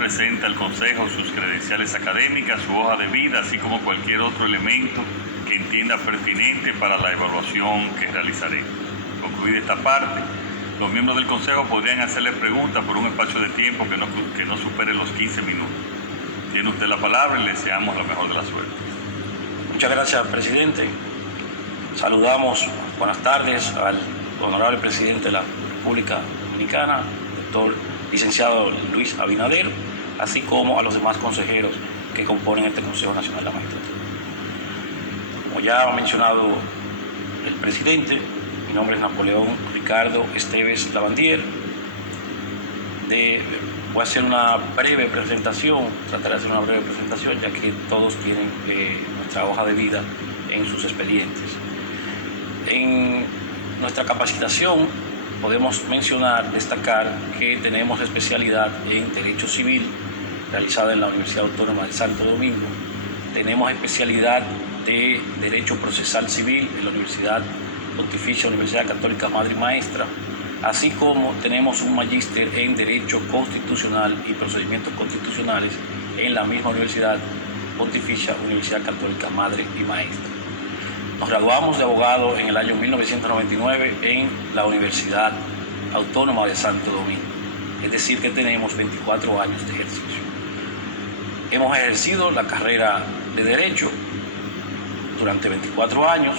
presenta al Consejo sus credenciales académicas, su hoja de vida, así como cualquier otro elemento que entienda pertinente para la evaluación que realizaré. Concluida esta parte, los miembros del Consejo podrían hacerle preguntas por un espacio de tiempo que no supere los 15 minutos. Tiene usted la palabra y le deseamos la mejor de la suerte. Muchas gracias, presidente. Saludamos, buenas tardes, al honorable presidente de la República Dominicana, doctor licenciado Luis Abinader, así como a los demás consejeros que componen este Consejo Nacional de la Magistratura. Como ya ha mencionado el presidente, mi nombre es Napoleón Ricardo Esteves Lavandier. Voy a hacer una breve presentación, trataré de hacer una breve presentación, ya que todos tienen nuestra hoja de vida en sus expedientes. En nuestra capacitación podemos destacar que tenemos especialidad en Derecho Civil, realizada en la Universidad Autónoma de Santo Domingo. Tenemos especialidad de Derecho Procesal Civil en la Pontificia Universidad Católica Madre y Maestra, así como tenemos un magíster en Derecho Constitucional y Procedimientos Constitucionales en la misma Pontificia Universidad Católica Madre y Maestra. Nos graduamos de abogado en el año 1999 en la Universidad Autónoma de Santo Domingo, es decir, que tenemos 24 años de ejercicio. Hemos ejercido la carrera de Derecho durante 24 años.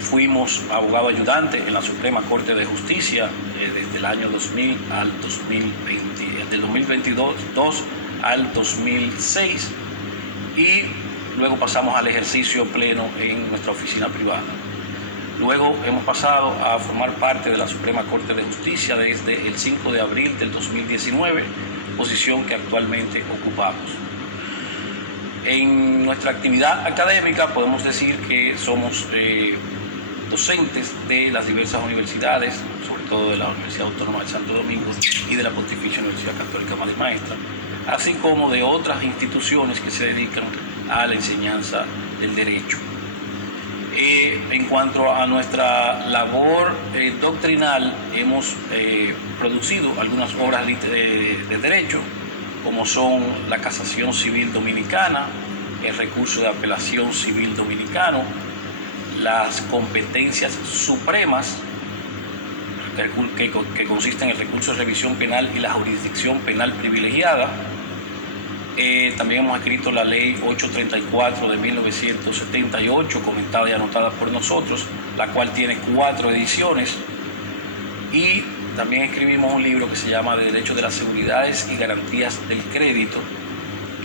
Fuimos abogado ayudante en la Suprema Corte de Justicia desde el año 2000 al 2020, del 2022 al 2006, y luego pasamos al ejercicio pleno en nuestra oficina privada. Luego hemos pasado a formar parte de la Suprema Corte de Justicia desde el 5 de abril del 2019, posición que actualmente ocupamos. En nuestra actividad académica podemos decir que somos docentes de las diversas universidades, sobre todo de la Universidad Autónoma de Santo Domingo y de la Pontificia Universidad Católica Madre y Maestra, así como de otras instituciones que se dedican a la enseñanza del derecho. En cuanto a nuestra labor doctrinal, hemos producido algunas obras de derecho, como son la Casación Civil Dominicana, el Recurso de Apelación Civil Dominicano, las competencias supremas, que consisten en el recurso de revisión penal y la jurisdicción penal privilegiada. También hemos escrito la Ley 834 de 1978, comentada y anotada por nosotros, la cual tiene 4 ediciones. Y también escribimos un libro que se llama De Derecho de las Seguridades y Garantías del Crédito,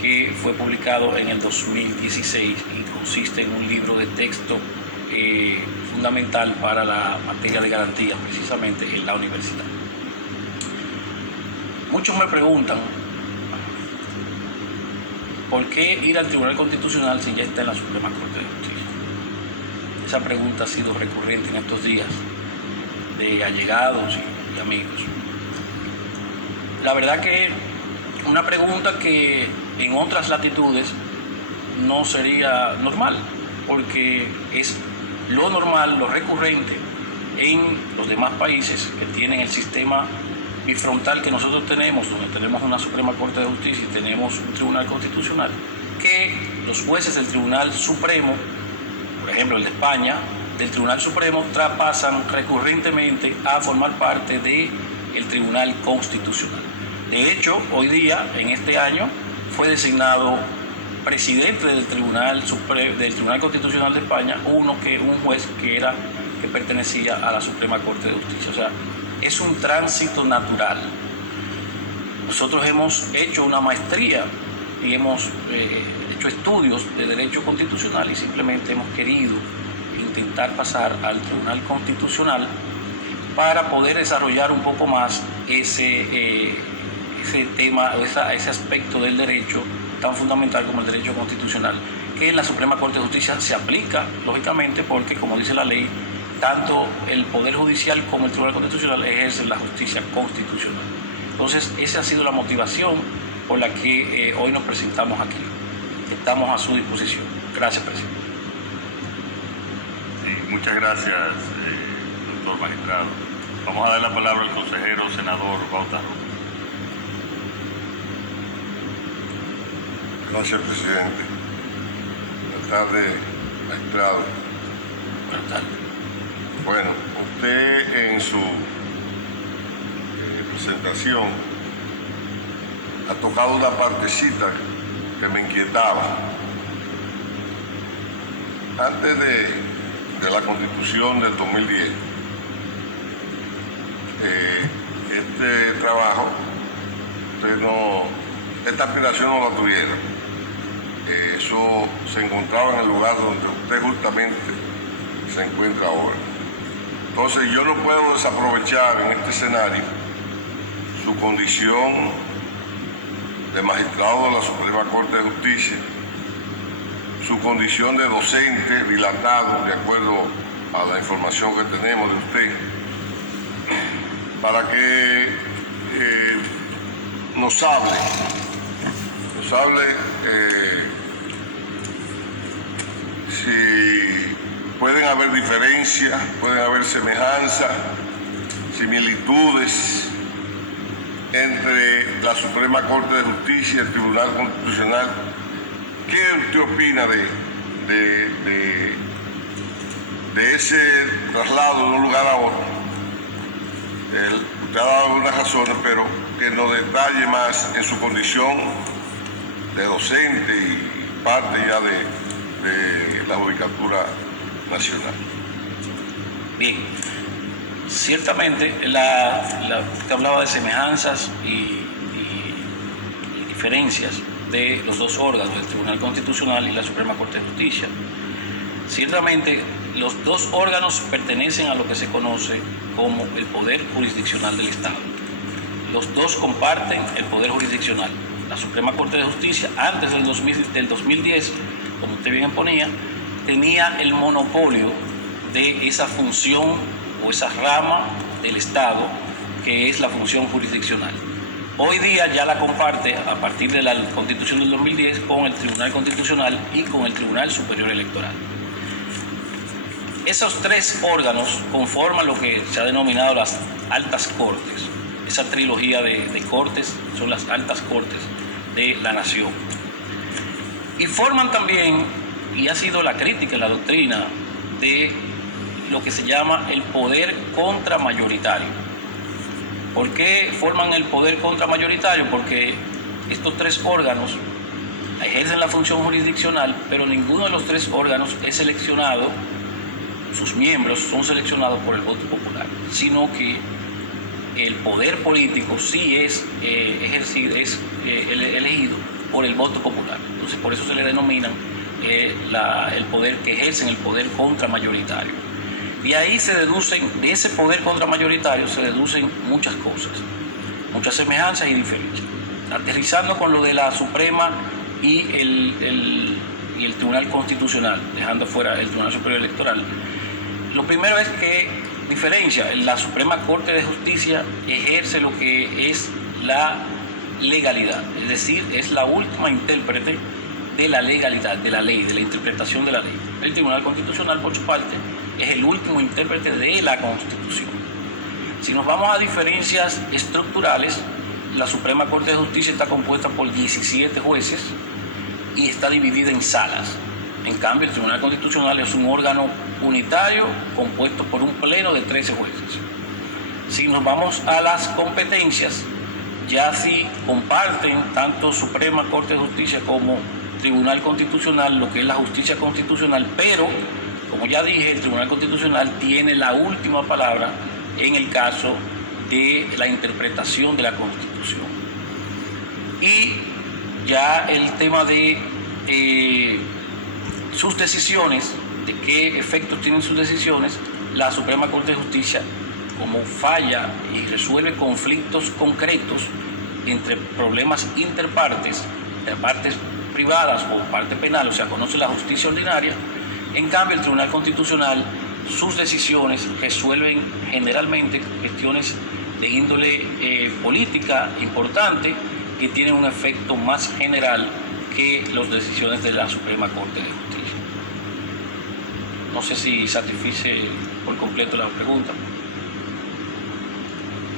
que fue publicado en el 2016 y consiste en un libro de texto fundamental para la materia de garantías, precisamente en la universidad. Muchos me preguntan ¿por qué ir al Tribunal Constitucional si ya está en la Suprema Corte de Justicia? Esa pregunta ha sido recurrente en estos días de allegados y amigos. La verdad que una pregunta que en otras latitudes no sería normal, porque es lo normal, lo recurrente en los demás países que tienen el sistema bifrontal que nosotros tenemos, donde tenemos una Suprema Corte de Justicia y tenemos un Tribunal Constitucional, que los jueces del Tribunal Supremo, por ejemplo el de España, del Tribunal Supremo, traspasan recurrentemente a formar parte del Tribunal Constitucional. De hecho, hoy día, en este año, fue designado presidente del Tribunal Constitucional de España un juez que pertenecía a la Suprema Corte de Justicia. O sea, es un tránsito natural. Nosotros hemos hecho una maestría y hemos hecho estudios de Derecho Constitucional y simplemente hemos querido intentar pasar al Tribunal Constitucional para poder desarrollar un poco más ese tema, ese aspecto del derecho tan fundamental como el derecho constitucional, que en la Suprema Corte de Justicia se aplica, lógicamente, porque, como dice la ley, tanto el Poder Judicial como el Tribunal Constitucional ejercen la justicia constitucional. Entonces, esa ha sido la motivación por la que hoy nos presentamos aquí. Estamos a su disposición. Gracias, presidente. Sí, muchas gracias, doctor magistrado. Vamos a dar la palabra al consejero senador Bauta Rojas. Gracias, presidente. Buenas tardes, magistrado. Buenas tardes. Bueno, usted en su presentación ha tocado una partecita que me inquietaba. Antes de la Constitución del 2010, este trabajo, esta aspiración no la tuviera. Eso se encontraba en el lugar donde usted justamente se encuentra ahora. Entonces yo no puedo desaprovechar en este escenario su condición de magistrado de la Suprema Corte de Justicia, su condición de docente dilatado, de acuerdo a la información que tenemos de usted, para que nos hable si pueden haber diferencias, pueden haber semejanzas, similitudes entre la Suprema Corte de Justicia y el Tribunal Constitucional. ¿Qué usted opina de ese traslado de un lugar a otro? Usted ha dado algunas razones, pero que nos detalle más en su condición de docente y parte ya de la judicatura nacional. Bien, ciertamente que hablaba de semejanzas y diferencias de los dos órganos, el Tribunal Constitucional y la Suprema Corte de Justicia. Ciertamente, los dos órganos pertenecen a lo que se conoce como el poder jurisdiccional del Estado. Los dos comparten el poder jurisdiccional. La Suprema Corte de Justicia, antes del 2010, como usted bien ponía, tenía el monopolio de esa función o esa rama del Estado que es la función jurisdiccional. Hoy día ya la comparte, a partir de la Constitución del 2010, con el Tribunal Constitucional y con el Tribunal Superior Electoral. Esos tres órganos conforman lo que se ha denominado las altas cortes. Esa trilogía de cortes son las altas cortes de la nación. Y forman también, y ha sido la crítica en la doctrina, de lo que se llama el poder contramayoritario. ¿Por qué forman el poder contramayoritario? Porque estos tres órganos ejercen la función jurisdiccional, pero ninguno de los tres órganos es seleccionado, sus miembros son seleccionados por el voto popular, sino que el poder político sí es elegido por el voto popular. Entonces, por eso se le denominan el poder que ejercen el poder contramayoritario. Y ahí de ese poder contramayoritario se deducen muchas cosas, muchas semejanzas y diferencias. Aterrizando con lo de la Suprema y el Tribunal Constitucional, dejando fuera el Tribunal Superior Electoral, lo primero es que diferencia, la Suprema Corte de Justicia ejerce lo que es la legalidad, es decir, es la última intérprete de la legalidad, de la ley, de la interpretación de la ley. El Tribunal Constitucional, por su parte, es el último intérprete de la Constitución. Si nos vamos a diferencias estructurales, la Suprema Corte de Justicia está compuesta por 17 jueces y está dividida en salas. En cambio, el Tribunal Constitucional es un órgano unitario compuesto por un pleno de 13 jueces. Si nos vamos a las competencias, ya sí comparten tanto Suprema Corte de Justicia como Tribunal Constitucional lo que es la justicia constitucional, pero, como ya dije, el Tribunal Constitucional tiene la última palabra en el caso de la interpretación de la Constitución. Y ya el tema de sus decisiones, de qué efectos tienen sus decisiones, la Suprema Corte de Justicia, como falla y resuelve conflictos concretos entre problemas interpartes, partes privadas o parte penal, o sea, conoce la justicia ordinaria. En cambio, el Tribunal Constitucional, sus decisiones resuelven generalmente cuestiones de índole política importante que tienen un efecto más general que las decisiones de la Suprema Corte de Justicia. No sé si satisfice por completo la pregunta.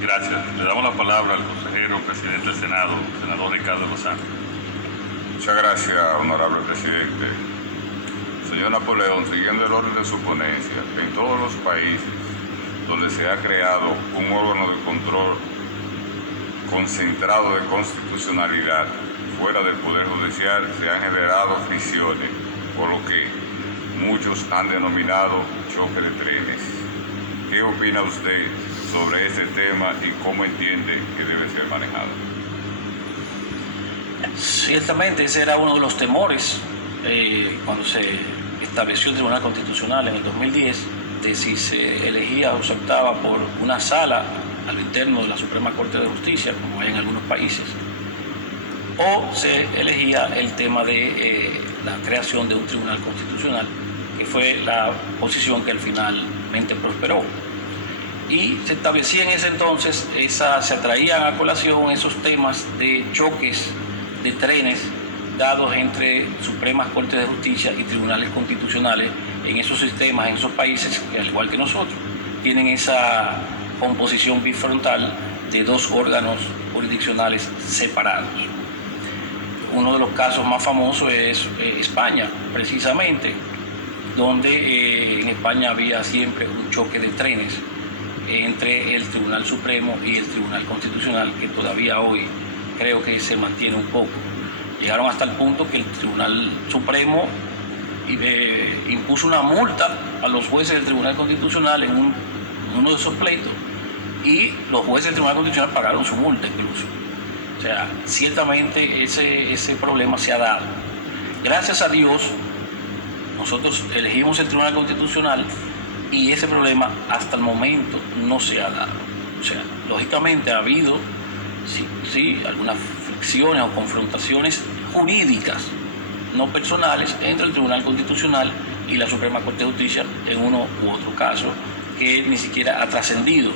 Gracias. Le damos la palabra al consejero presidente del Senado, senador Ricardo Lozano. Muchas gracias, honorable presidente. Señor Napoleón, siguiendo el orden de su ponencia, en todos los países donde se ha creado un órgano de control concentrado de constitucionalidad fuera del Poder Judicial, se han generado fricciones, por lo que muchos han denominado choque de trenes. ¿Qué opina usted sobre ese tema y cómo entiende que debe ser manejado? Ciertamente ese era uno de los temores cuando se estableció el Tribunal Constitucional en el 2010, de si se elegía o se optaba por una sala al interno de la Suprema Corte de Justicia, como hay en algunos países, o se elegía el tema de la creación de un Tribunal Constitucional, que fue la posición que al finalmente prosperó. Y se establecía en ese entonces, se traían a colación esos temas de choques de trenes dados entre Supremas Cortes de Justicia y tribunales constitucionales en esos sistemas, en esos países que, al igual que nosotros, tienen esa composición bifrontal de dos órganos jurisdiccionales separados. Uno de los casos más famosos es España, precisamente, donde en España había siempre un choque de trenes entre el Tribunal Supremo y el Tribunal Constitucional, que todavía hoy creo que se mantiene un poco. Llegaron hasta el punto que el Tribunal Supremo impuso una multa a los jueces del Tribunal Constitucional en uno de esos pleitos, y los jueces del Tribunal Constitucional pagaron su multa incluso. O sea, ciertamente ese problema se ha dado. Gracias a Dios, nosotros elegimos el Tribunal Constitucional y ese problema hasta el momento no se ha dado. O sea, lógicamente ha habido sí, algunas fricciones o confrontaciones jurídicas, no personales, entre el Tribunal Constitucional y la Suprema Corte de Justicia en uno u otro caso que ni siquiera ha trascendido.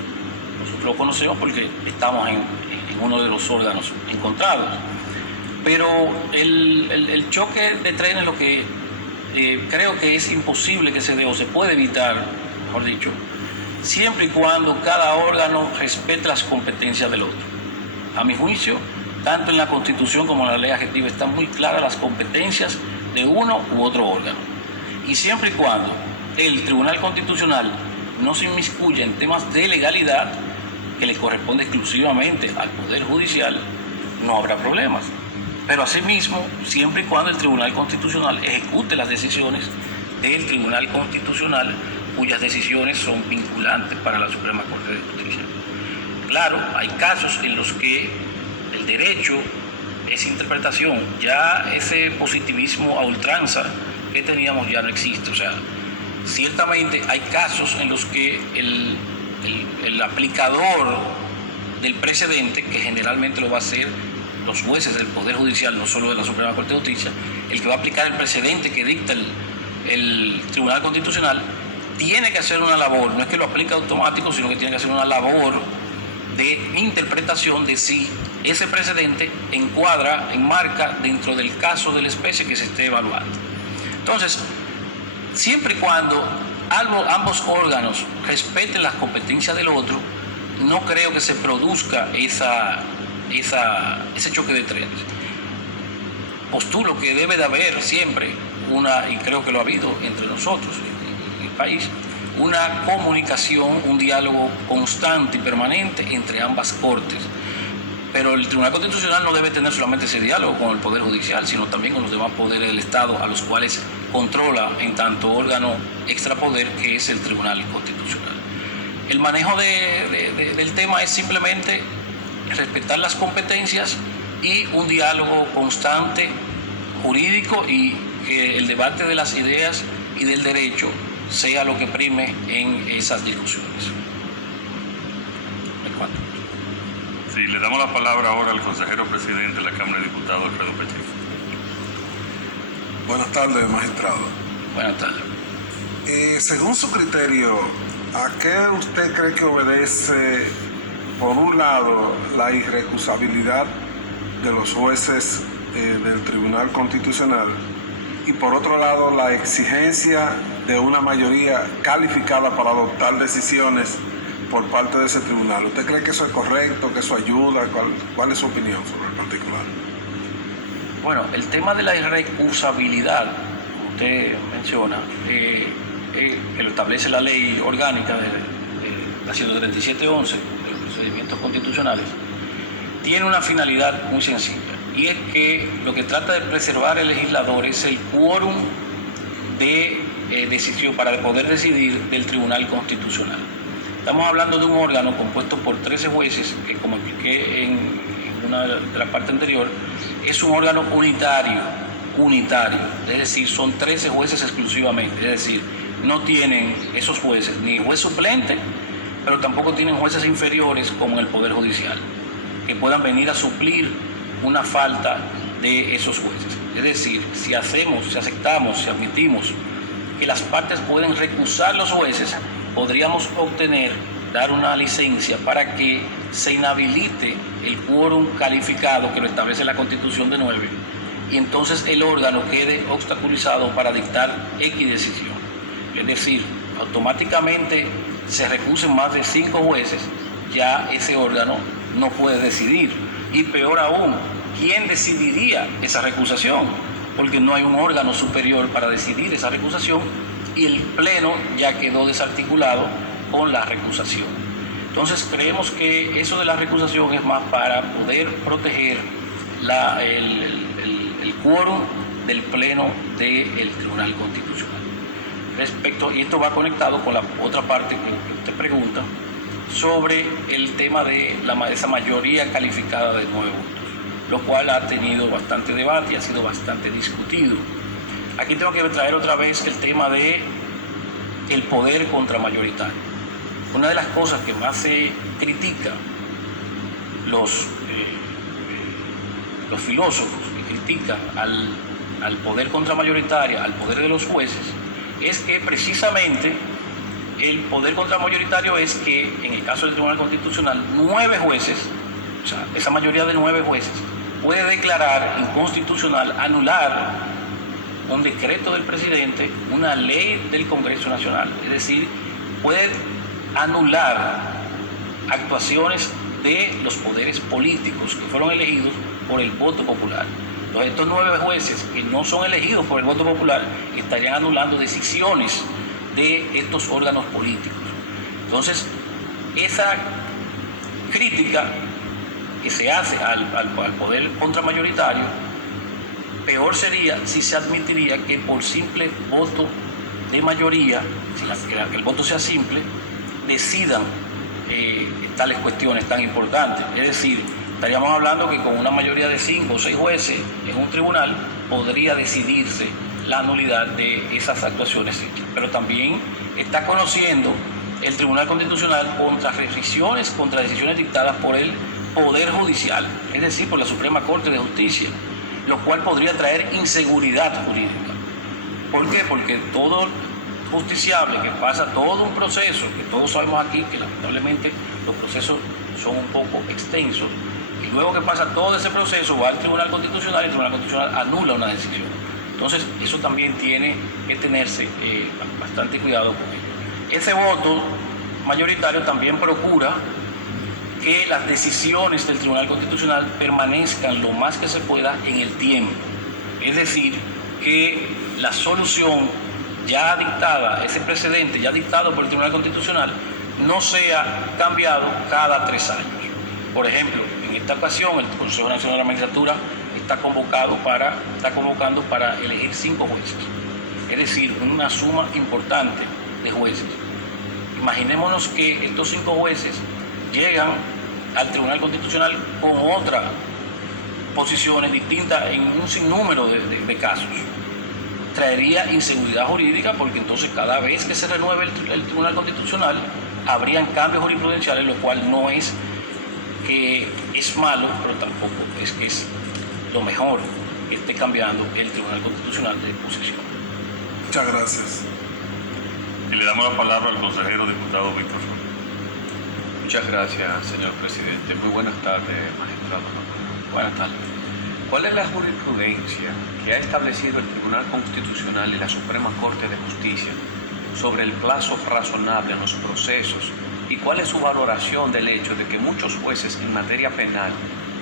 Nosotros lo conocemos porque estamos en uno de los órganos encontrados. Pero el choque de trenes, lo que creo que es imposible que se dé, o se puede evitar, mejor dicho, siempre y cuando cada órgano respete las competencias del otro. A mi juicio, tanto en la Constitución como en la ley adjetiva están muy claras las competencias de uno u otro órgano. Y siempre y cuando el Tribunal Constitucional no se inmiscuya en temas de legalidad que le corresponde exclusivamente al Poder Judicial, no habrá problemas. Pero asimismo, siempre y cuando el Tribunal Constitucional ejecute las decisiones del Tribunal Constitucional, cuyas decisiones son vinculantes para la Suprema Corte de Justicia. Claro, hay casos en los que el derecho es interpretación. Ya ese positivismo a ultranza que teníamos ya no existe. O sea, ciertamente hay casos en los que el aplicador del precedente, que generalmente lo va a hacer los jueces del Poder Judicial, no solo de la Suprema Corte de Justicia, el que va a aplicar el precedente que dicta el Tribunal Constitucional, tiene que hacer una labor, no es que lo aplique automático, sino que tiene que hacer una labor de interpretación de si ese precedente enmarca dentro del caso de la especie que se esté evaluando. Entonces, siempre y cuando ambos órganos respeten las competencias del otro, no creo que se produzca ese choque de trenes. Postulo que debe de haber siempre y creo que lo ha habido entre nosotros en el país, una comunicación, un diálogo constante y permanente entre ambas cortes. Pero el Tribunal Constitucional no debe tener solamente ese diálogo con el Poder Judicial, sino también con los demás poderes del Estado, a los cuales controla en tanto órgano extrapoder que es el Tribunal Constitucional. El manejo del tema es simplemente respetar las competencias y un diálogo constante jurídico, y que el debate de las ideas y del derecho sea lo que prime en esas discusiones. Sí, le damos la palabra ahora al consejero presidente de la Cámara de Diputados, Alfredo Pacheco. Buenas tardes, magistrado. Buenas tardes. Según su criterio, ¿a qué usted cree que obedece, por un lado, la irrecusabilidad de los jueces del Tribunal Constitucional y por otro lado la exigencia de una mayoría calificada para adoptar decisiones por parte de ese tribunal? ¿Usted cree que eso es correcto, que eso ayuda? ¿Cuál es su opinión sobre el particular? Bueno, el tema de la irrecusabilidad, como usted menciona, que lo establece la ley orgánica de la 13711 de los procedimientos constitucionales, tiene una finalidad muy sencilla, y es que lo que trata de preservar el legislador es el quórum de decisión para poder decidir del Tribunal Constitucional. Estamos hablando de un órgano compuesto por 13 jueces, que, como expliqué en una de la parte anterior, es un órgano unitario, es decir, son 13 jueces exclusivamente, es decir, no tienen esos jueces ni juez suplente, pero tampoco tienen jueces inferiores como en el Poder Judicial, que puedan venir a suplir una falta de esos jueces. Es decir, si aceptamos, si admitimos que las partes pueden recusar los jueces, podríamos dar una licencia para que se inhabilite el quórum calificado que lo establece la Constitución de 9, y entonces el órgano quede obstaculizado para dictar X decisión. Es decir, automáticamente se recusen más de 5 jueces, ya ese órgano no puede decidir. Y peor aún, ¿quién decidiría esa recusación? Porque no hay un órgano superior para decidir esa recusación, y el Pleno ya quedó desarticulado con la recusación. Entonces creemos que eso de la recusación es más para poder proteger el quórum del Pleno del Tribunal Constitucional. Y esto va conectado con la otra parte que usted pregunta, sobre el tema de esa mayoría calificada de 9 votos, lo cual ha tenido bastante debate y ha sido bastante discutido. Aquí tengo que traer otra vez el tema de el poder contramayoritario. Una de las cosas que más se critica los filósofos que critican al poder contramayoritario, al poder de los jueces, es que precisamente el poder contramayoritario es que en el caso del Tribunal Constitucional 9 jueces, o sea, esa mayoría de 9 jueces, puede declarar inconstitucional, anular un decreto del presidente, una ley del Congreso Nacional. Es decir, puede anular actuaciones de los poderes políticos que fueron elegidos por el voto popular. Entonces, estos 9 jueces que no son elegidos por el voto popular estarían anulando decisiones de estos órganos políticos. Entonces, esa crítica que se hace al poder contramayoritario, peor sería si se admitiría que por simple voto de mayoría, que el voto sea simple, decidan tales cuestiones tan importantes. Es decir, estaríamos hablando que con una mayoría de 5 o 6 jueces en un tribunal podría decidirse la nulidad de esas actuaciones. Pero también está conociendo el Tribunal Constitucional contra decisiones dictadas por el Poder Judicial, es decir, por la Suprema Corte de Justicia, lo cual podría traer inseguridad jurídica. ¿Por qué? Porque todo justiciable que pasa todo un proceso, que todos sabemos aquí que lamentablemente los procesos son un poco extensos, y luego que pasa todo ese proceso va al Tribunal Constitucional y el Tribunal Constitucional anula una decisión. Entonces eso también tiene que tenerse bastante cuidado con ello. Ese voto mayoritario también procura que las decisiones del Tribunal Constitucional permanezcan lo más que se pueda en el tiempo. Es decir, que la solución ya dictada, ese precedente ya dictado por el Tribunal Constitucional, no sea cambiado cada 3 años. Por ejemplo, en esta ocasión el Consejo Nacional de la Magistratura está convocando para elegir 5 jueces. Es decir, una suma importante de jueces. Imaginémonos que estos 5 jueces llegan al Tribunal Constitucional con otras posiciones distintas en un sinnúmero de casos. Traería inseguridad jurídica, porque entonces cada vez que se renueve el Tribunal Constitucional habrían cambios jurisprudenciales, lo cual no es que es malo, pero tampoco es que es lo mejor que esté cambiando el Tribunal Constitucional de posición. Muchas gracias. Y le damos la palabra al consejero diputado Víctor Soto. Muchas gracias, señor presidente. Muy buenas tardes, magistrado. Buenas tardes. ¿Cuál es la jurisprudencia que ha establecido el Tribunal Constitucional y la Suprema Corte de Justicia sobre el plazo razonable en los procesos? ¿Y cuál es su valoración del hecho de que muchos jueces en materia penal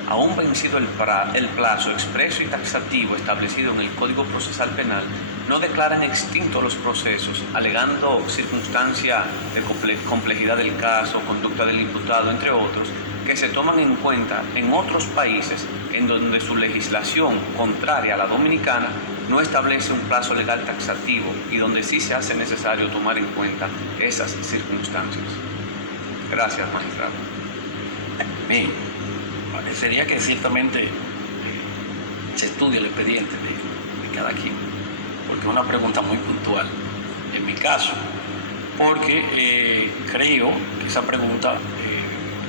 aún vencido el plazo expreso y taxativo establecido en el Código Procesal Penal, no declaran extintos los procesos, alegando circunstancia de complejidad del caso, conducta del imputado, entre otros, que se toman en cuenta en otros países en donde su legislación, contraria a la dominicana, no establece un plazo legal taxativo y donde sí se hace necesario tomar en cuenta esas circunstancias. Gracias, magistrado. Bien, parecería que ciertamente se estudia el expediente de cada quien, porque es una pregunta muy puntual en mi caso, porque creo que esa pregunta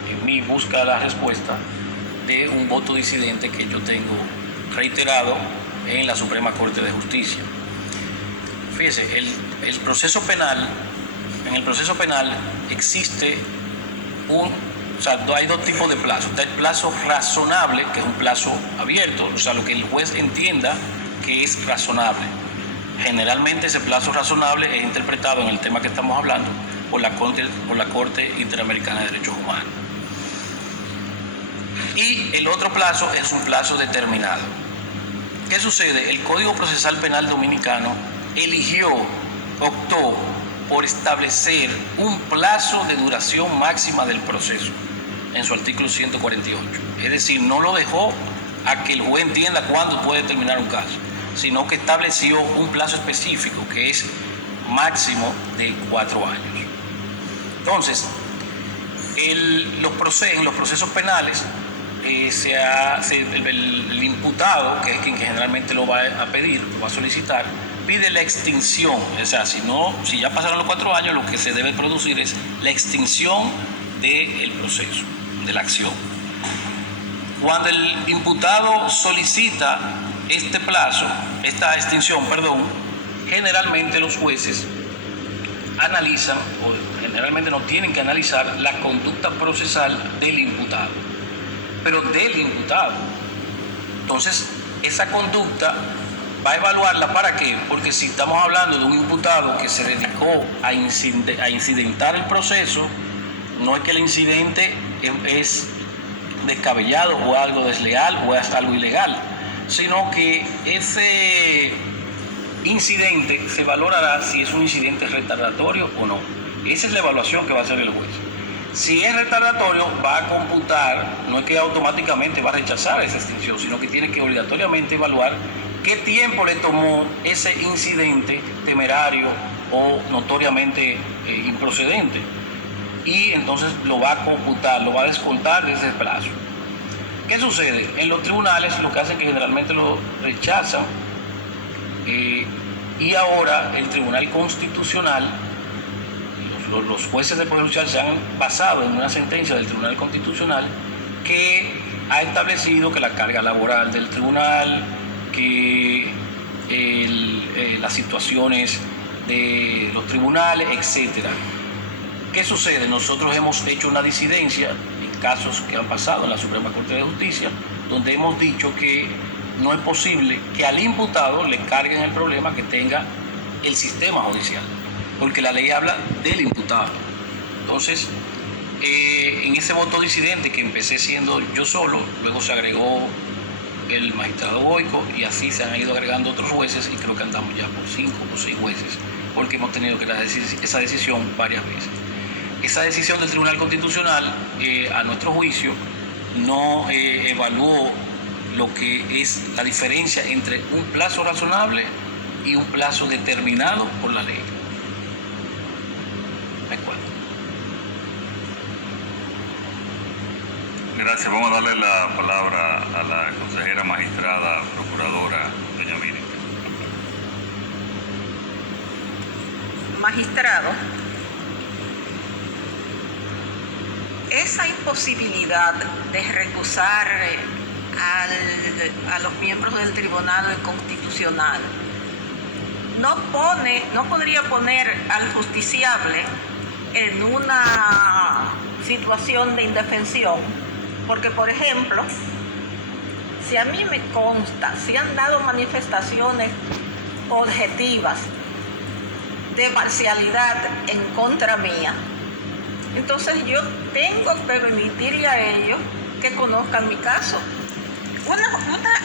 en mí busca la respuesta de un voto disidente que yo tengo reiterado en la Suprema Corte de Justicia. Fíjese, el proceso penal, en el proceso penal existe hay dos tipos de plazos. Está el plazo razonable, que es un plazo abierto, o sea, lo que el juez entienda que es razonable. Generalmente ese plazo razonable es interpretado en el tema que estamos hablando por la Corte Interamericana de Derechos Humanos. Y el otro plazo es un plazo determinado. ¿Qué sucede? El Código Procesal Penal Dominicano optó por establecer un plazo de duración máxima del proceso en su artículo 148. Es decir, no lo dejó a que el juez entienda cuándo puede terminar un caso, sino que estableció un plazo específico que es máximo de 4 años. Entonces, en los procesos penales, el imputado, que es quien generalmente lo va a pedir, lo va a solicitar, pide la extinción. O sea, si ya pasaron los 4 años, lo que se debe producir es la extinción del proceso, de la acción. Cuando el imputado solicita esta extinción, generalmente los jueces analizan, o generalmente no tienen que analizar la conducta procesal del imputado, pero del imputado. Entonces, esa conducta va a evaluarla ¿para qué? Porque si estamos hablando de un imputado que se dedicó a incidentar el proceso, no es que el incidente es descabellado o algo desleal o es algo ilegal, sino que ese incidente se valorará si es un incidente retardatorio o no. Esa es la evaluación que va a hacer el juez. Si es retardatorio, va a computar, no es que automáticamente va a rechazar esa extinción, sino que tiene que obligatoriamente evaluar qué tiempo le tomó ese incidente temerario o notoriamente improcedente. Y entonces lo va a computar, lo va a descontar de ese plazo. ¿Qué sucede? En los tribunales lo que hacen es que generalmente lo rechazan y ahora el Tribunal Constitucional, los jueces del Poder Judicial se han basado en una sentencia del Tribunal Constitucional que ha establecido que la carga laboral del tribunal, que las situaciones de los tribunales, etcétera. ¿Qué sucede? Nosotros hemos hecho una disidencia en casos que han pasado en la Suprema Corte de Justicia, donde hemos dicho que no es posible que al imputado le carguen el problema que tenga el sistema judicial, porque la ley habla del imputado. Entonces, en ese voto disidente que empecé siendo yo solo, luego se agregó el magistrado Boico y así se han ido agregando otros jueces y creo que andamos ya por 5 o 6 jueces, porque hemos tenido que dar esa decisión varias veces. Esa decisión del Tribunal Constitucional, a nuestro juicio, no evaluó lo que es la diferencia entre un plazo razonable y un plazo determinado por la ley. ¿De acuerdo? Gracias. Vamos a darle la palabra a la consejera magistrada procuradora, doña Miriam. Magistrado, esa imposibilidad de recusar a los miembros del Tribunal Constitucional no podría poner al justiciable en una situación de indefensión, porque, por ejemplo, si a mí me consta, si han dado manifestaciones objetivas de parcialidad en contra mía, entonces yo tengo que permitirle a ellos que conozcan mi caso.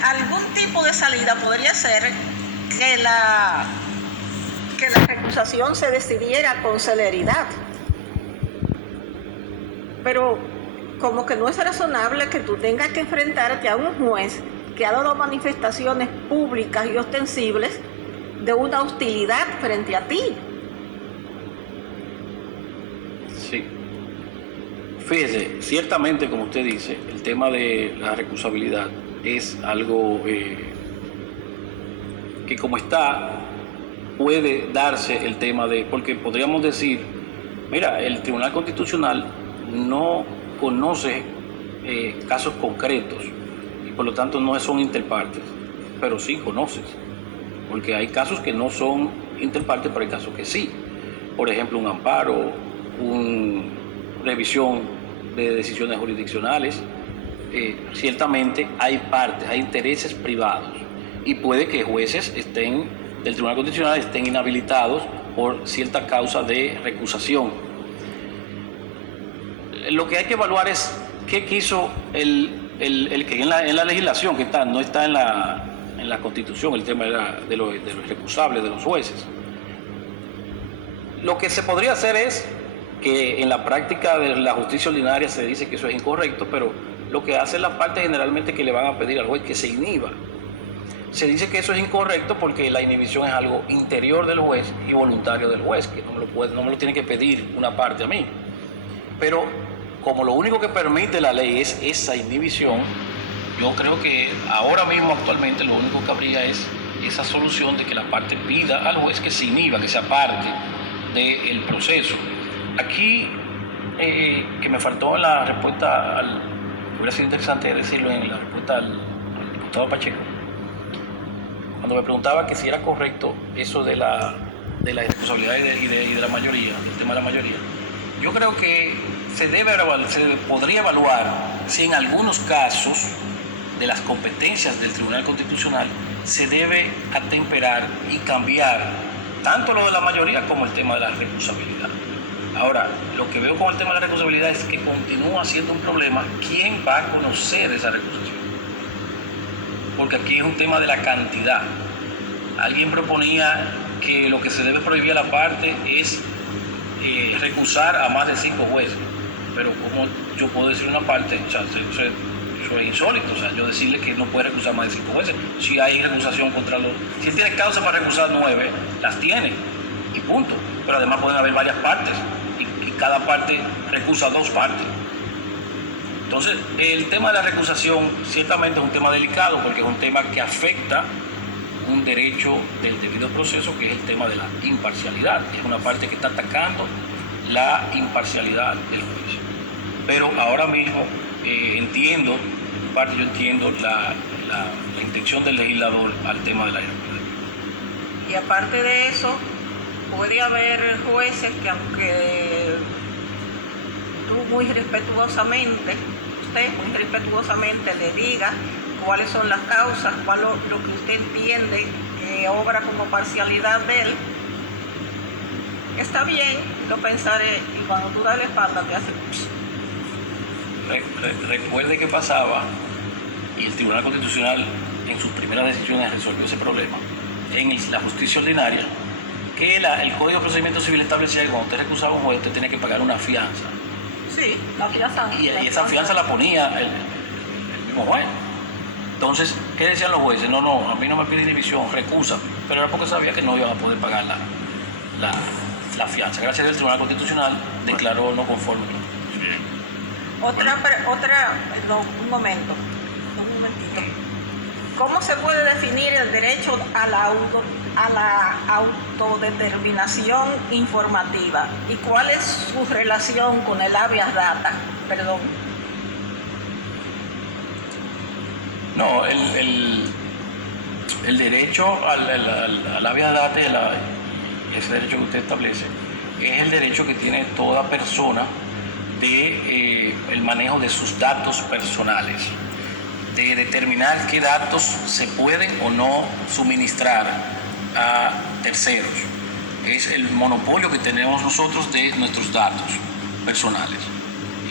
Algún tipo de salida podría ser que la recusación se decidiera con celeridad. Pero como que no es razonable que tú tengas que enfrentarte a un juez que ha dado manifestaciones públicas y ostensibles de una hostilidad frente a ti. Sí. Fíjese, ciertamente, como usted dice, el tema de la recusabilidad es algo que como está, puede darse el tema de, porque podríamos decir, mira, el Tribunal Constitucional no conoce casos concretos y por lo tanto no son interpartes, pero sí conoces, porque hay casos que no son interpartes, pero hay casos que sí. Por ejemplo, un amparo, una revisión de decisiones jurisdiccionales, ciertamente hay partes, hay intereses privados y puede que jueces del Tribunal Constitucional estén inhabilitados por cierta causa de recusación. Lo que hay que evaluar es qué quiso el que en la legislación que no está en la Constitución, el tema de los recusables de los jueces. Lo que se podría hacer es que en la práctica de la justicia ordinaria se dice que eso es incorrecto, pero lo que hace la parte generalmente que le van a pedir al juez que se inhiba. Se dice que eso es incorrecto porque la inhibición es algo interior del juez y voluntario del juez, que no me lo tiene que pedir una parte a mí. Pero como lo único que permite la ley es esa inhibición, yo creo que ahora mismo actualmente lo único que habría es esa solución de que la parte pida al juez que se inhiba, que sea parte del proceso. Aquí, que me faltó en la respuesta hubiera sido interesante decirlo en la respuesta al diputado Pacheco, cuando me preguntaba que si era correcto eso de la irresponsabilidad y de la mayoría, del tema de la mayoría. Yo creo que se podría evaluar si en algunos casos de las competencias del Tribunal Constitucional se debe atemperar y cambiar tanto lo de la mayoría como el tema de la recusabilidad. Ahora, lo que veo con el tema de la recusabilidad es que continúa siendo un problema quién va a conocer esa recusación. Porque aquí es un tema de la cantidad. Alguien proponía que lo que se debe prohibir a la parte es recusar a más de 5 jueces. Pero como yo puedo decir una parte, o sea, eso es insólito, o sea, yo decirle que no puede recusar más de 5 jueces. Si hay recusación contra si él tiene causa para recusar 9, las tiene y punto. Pero además pueden haber varias partes y cada parte recusa 2 partes. Entonces, el tema de la recusación ciertamente es un tema delicado porque es un tema que afecta un derecho del debido proceso, que es el tema de la imparcialidad, que es una parte que está atacando la imparcialidad del juez. Pero ahora mismo entiendo la intención del legislador al tema de la irregularidad. Y aparte de eso, puede haber jueces que aunque usted muy respetuosamente le diga cuáles son las causas, cuál es lo que usted entiende que obra como parcialidad de él, está bien, lo pensaré, y cuando tú das la espalda te hace... Recuerde que pasaba, y el Tribunal Constitucional en sus primeras decisiones resolvió ese problema, en la justicia ordinaria, que el Código de Procedimiento Civil establecía que cuando usted recusaba a un juez, usted tenía que pagar una fianza. Sí, la fianza. Y esa fianza la ponía el mismo juez. Entonces, ¿qué decían los jueces? No, a mí no me pide inhibición, recusa. Pero era porque sabía que no iban a poder pagar la fianza. Gracias a Dios, el Tribunal Constitucional declaró no conforme. Un momentito. ¿Cómo se puede definir el derecho a la autodeterminación informativa? ¿Y cuál es su relación con el habeas data? Perdón. No, el derecho al habeas data, ese derecho que usted establece, es el derecho que tiene toda persona de el manejo de sus datos personales, de determinar qué datos se pueden o no suministrar a terceros. Es el monopolio que tenemos nosotros de nuestros datos personales.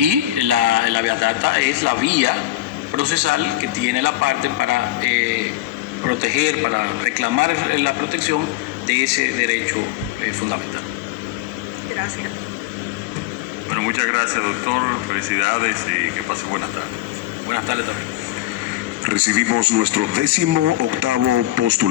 Y la habeas data es la vía procesal que tiene la parte para proteger, para reclamar la protección de ese derecho fundamental. Gracias. Bueno, muchas gracias, doctor. Felicidades y que pase buenas tardes. Buenas tardes también. Recibimos nuestro 18º postulado.